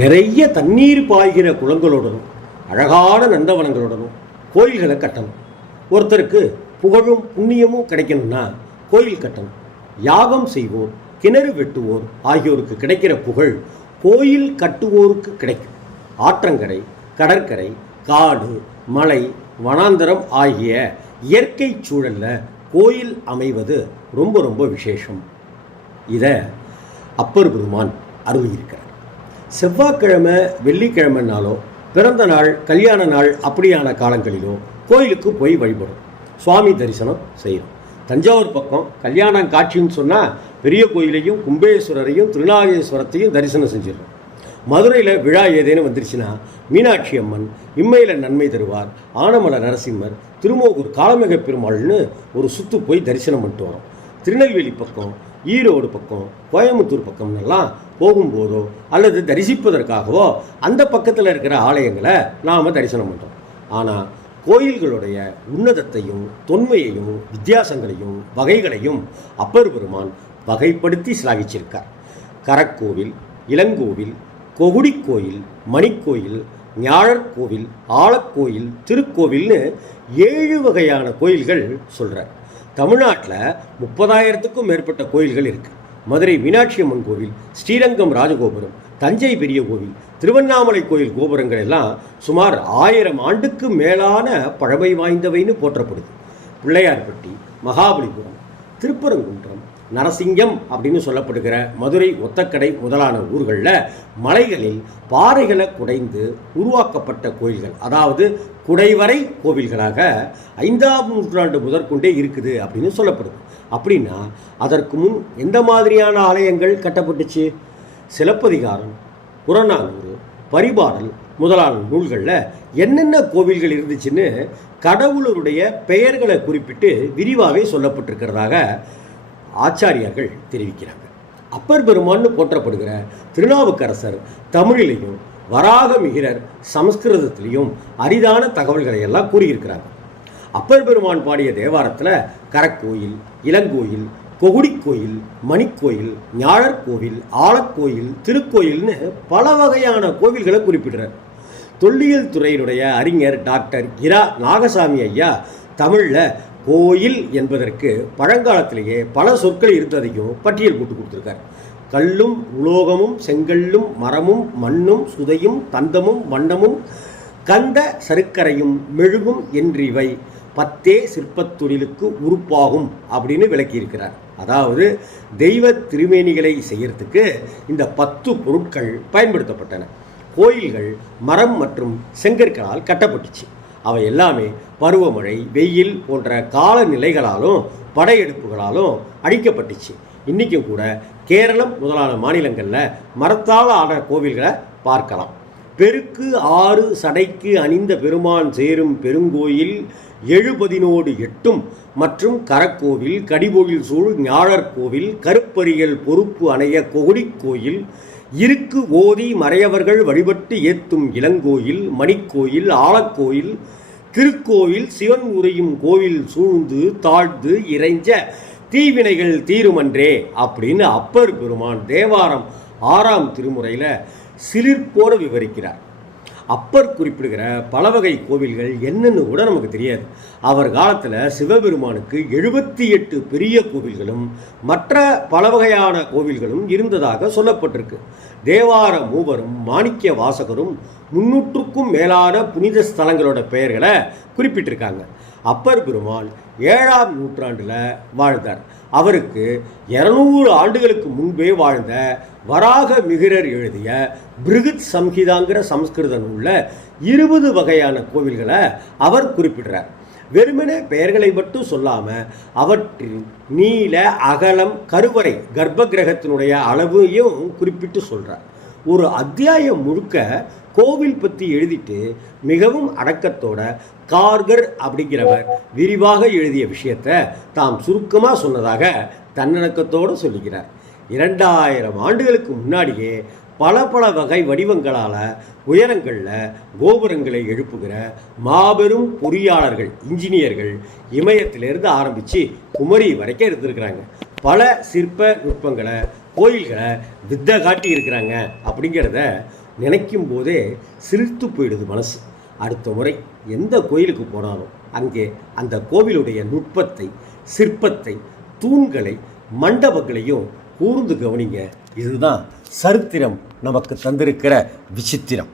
நிறைய தண்ணீர் பாய்கிற குளங்களுடனும் அழகான நந்தவனங்களுடனும் கோயில்களை கட்டணும். ஒருத்தருக்கு புகழும் புண்ணியமும் கிடைக்கணும்னா கோயில் கட்டணும். யாகம் செய்வோர் கிணறு வெட்டுவோர் ஆகியோருக்கு கிடைக்கிற புகழ் கோயில் கட்டுவோருக்கு கிடைக்கும். ஆற்றங்கரை கடற்கரை காடு மலை வனாந்தரம் ஆகிய இயற்கை சூழலில் கோயில் அமைவது ரொம்ப ரொம்ப விசேஷம். இதை அப்பர் பெருமான் அருளியிருக்கிறார். செவ்வாய்க்கிழமை வெள்ளிக்கிழமைனாலோ பிறந்த நாள் கல்யாண நாள் அப்படியான காலங்களிலோ கோயிலுக்கு போய் வழிபடும். சுவாமி தரிசனம் செய்யும் தஞ்சாவூர் பக்கம் கல்யாணம் காட்சின்னு சொன்னால் பெரிய கோயிலையும் கும்பேஸ்வரரையும் திருநாகேஸ்வரத்தையும் தரிசனம் செஞ்சிடும் மதுரையில் விழா ஏதேனும் வந்துருச்சுன்னா மீனாட்சி அம்மன் இம்மையில் நன்மை தருவார் ஆனமலை நரசிம்மர் திருமோகூர் காலமிக பெருமாள்னு ஒரு சுத்து போய் தரிசனம் பண்ணிட்டு வரோம். திருநெல்வேலி பக்கம் ஈரோடு பக்கம் கோயம்புத்தூர் பக்கம்னெல்லாம் போகும்போதோ அல்லது தரிசிப்பதற்காகவோ அந்த பக்கத்தில் இருக்கிற ஆலயங்களை நாம் தரிசனம் பண்ணுறோம் ஆனால் கோயில்களுடைய உன்னதத்தையும் தொன்மையையும் வித்தியாசங்களையும் வகைகளையும் அப்பர் பெருமான் வகைப்படுத்தி சிலாகிச்சிருக்கார். கரக்கோவில் இளங்கோவில் கொகுடிக்கோயில் மணிக்கோயில் ஞாழற் கோவில் ஆலக்கோயில் திருக்கோவில்னு ஏழு வகையான கோயில்கள் சொல்கிறார் தமிழ்நாட்டில் முப்பதாயிரத்துக்கும் மேற்பட்ட கோயில்கள் இருக்குது மதுரை மீனாட்சி அம்மன் கோவில் ஸ்ரீரங்கம் ராஜகோபுரம் தஞ்சை பெரிய கோவில் திருவண்ணாமலை கோயில் கோபுரங்கள் எல்லாம் சுமார் ஆயிரம் ஆண்டுக்கு மேலான பழமை வாய்ந்தவைன்னு போற்றப்படுது. பிள்ளையார்பட்டி மகாபலிபுரம் திருப்பரங்குன்றம் நரசிங்கம் அப்படின்னு சொல்லப்படுகிற மதுரை ஒத்தக்கடை முதலான ஊர்களில் மலைகளில் பாறைகளை குடைந்து உருவாக்கப்பட்ட கோயில்கள். அதாவது குடைவரை கோவில்களாக ஐந்தாம் நூற்றாண்டு முதற்கொண்டே இருக்குது அப்படின்னு சொல்லப்படுது. அப்படின்னா அதற்கு முன் எந்த மாதிரியான ஆலயங்கள் கட்டப்பட்டுச்சு? சிலப்பதிகாரம் புறநானூறு பரிபாடல் முதலான நூல்களில் என்னென்ன கோவில்கள் இருந்துச்சுன்னு கடவுளருடைய பெயர்களை குறிப்பிட்டு விரிவாகவே சொல்லப்பட்டிருக்கிறதாக ஆச்சாரியார்கள் தெரிவிக்கிறாங்க அப்பர் பெருமான்னு போற்றப்படுகிற திருநாவுக்கரசர் தமிழிலையும் வராக மிகிரர் சமஸ்கிருதத்திலையும் அரிதான தகவல்களை எல்லாம் கூறியிருக்கிறாங்க அப்பர் பெருமான் பாடிய தேவாரத்தில் கரக்கோயில் இளங்கோயில் கொகுடிக்கோயில் மணிக்கோயில் ஞாழற் கோவில் ஆலக்கோயில் திருக்கோயில்னு பல வகையான கோவில்களை குறிப்பிடுறார். தொல்லியல் துறையினுடைய அறிஞர் டாக்டர் இரா நாகசாமி ஐயா தமிழில் கோயில் என்பதற்கு பழங்காலத்திலேயே பல சொற்கள் இருந்ததையும் பட்டியல் போட்டு கொடுத்துருக்கார். கல்லும் உலோகமும் செங்கல்லும் மரமும் மண்ணும் சுதையும் தந்தமும் வண்ணமும் கந்த சருக்கரையும் மெழுகும் என்றிவை பத்தே சிற்பத் தொழிலுக்கு உறுப்பாகும் அப்படின்னு விளக்கியிருக்கிறார். அதாவது தெய்வ திருமேனிகளை செய்யறதுக்கு இந்த பத்து பொருட்கள் பயன்படுத்தப்பட்டன. கோயில்கள் மரம் மற்றும் செங்கற்களால் கட்டப்பட்டுச்சு. அவை எல்லாமே பருவமழை வெயில் போன்ற காலநிலைகளாலும் படையெடுப்புகளாலும் அழிக்கப்பட்டுச்சு. இன்றைக்கும் கூட கேரளம் முதலான மாநிலங்களில் மரத்தால் ஆன கோவில்களை பார்க்கலாம். பெருக்கு ஆறு சடைக்கு அணிந்த பெருமான் சேரும் பெருங்கோயில் எழுபதினோடு எட்டும் மற்றும் கரக்கோவில் கடிபொழில் சூழ் ஞாழற் கோவில் கருப்பரியல் பொறுப்பு அணைய கொகுடிக் கோயில் இருக்கு ஓதி மறையவர்கள் வழிபட்டு ஏத்தும் இளங்கோயில் மணிக்கோயில் ஆலக்கோயில் திருக்கோவில் சிவன் உரையும் கோவில் சூழ்ந்து தாழ்ந்து இறைஞ்ச தீவினைகள் தீருமன்றே அப்படின்னு அப்பர் பெருமான் தேவாரம் ஆறாம் திருமுறையில் சிலிர்ப்போடு விவரிக்கிறார். அப்பர் குறிப்பிடுகிற பல வகை கோவில்கள் என்னன்னு கூட நமக்கு தெரியாது. அவர் காலத்தில் சிவபெருமானுக்கு எழுபத்தி எட்டு பெரிய கோவில்களும் மற்ற பல வகையான கோவில்களும் இருந்ததாக சொல்லப்பட்டிருக்கு. தேவார மூவரும் மாணிக்க வாசகரும் முன்னூற்றுக்கும் மேலான புனித ஸ்தலங்களோட பெயர்களை குறிப்பிட்டிருக்காங்க. அப்பர் பெருமான் ஏழாம் நூற்றாண்டில் வாழ்ந்தார். அவருக்கு இருநூறு ஆண்டுகளுக்கு முன்பே வாழ்ந்த வராக மிகிரர் எழுதிய பிருகத் சம்ஹிதாங்கிற சமஸ்கிருத நூலில் இருபது வகையான கோவில்களை அவர் குறிப்பிடுறார். வெறுமனே பெயர்களை மட்டும் சொல்லாமல் அவற்றின் நீல அகலம் கருவறை கர்ப்ப கிரகத்தினுடைய அளவையும் குறிப்பிட்டு சொல்கிறார் ஒரு அத்தியாயம் முழுக்க கோவில் பற்றி எழுதிட்டு மிகவும் அடக்கத்தோட கார்கர் அப்படிங்கிறவர் விரிவாக எழுதிய விஷயத்தை தாம் சுருக்கமாக சொன்னதாக தன்னடக்கத்தோடு சொல்லுகிறார். இரண்டாயிரம் ஆண்டுகளுக்கு முன்னாடியே பல பல வகை வடிவங்களால் உயரங்களில் கோபுரங்களை எழுப்புகிற மாபெரும் பொறியாளர்கள் இன்ஜினியர்கள் இமயத்திலிருந்து ஆரம்பித்து குமரி வரைக்கும் இருந்திருக்கிறாங்க. பல சிற்ப நுட்பங்களை கோயில்களை வித்தை காட்டி இருக்கிறாங்க அப்படிங்கிறத நினைக்கும் போதே சிரித்து போயிடுது மனசு. அடுத்த முறை எந்த கோயிலுக்கு போனாலும் அங்கே அந்த கோவிலுடைய நுட்பத்தை சிற்பத்தை தூண்களை மண்டபங்களையும் கூர்ந்து கவனிங்க. இதுதான் சரித்திரம் நமக்கு தந்திருக்கிற விசித்திரம்.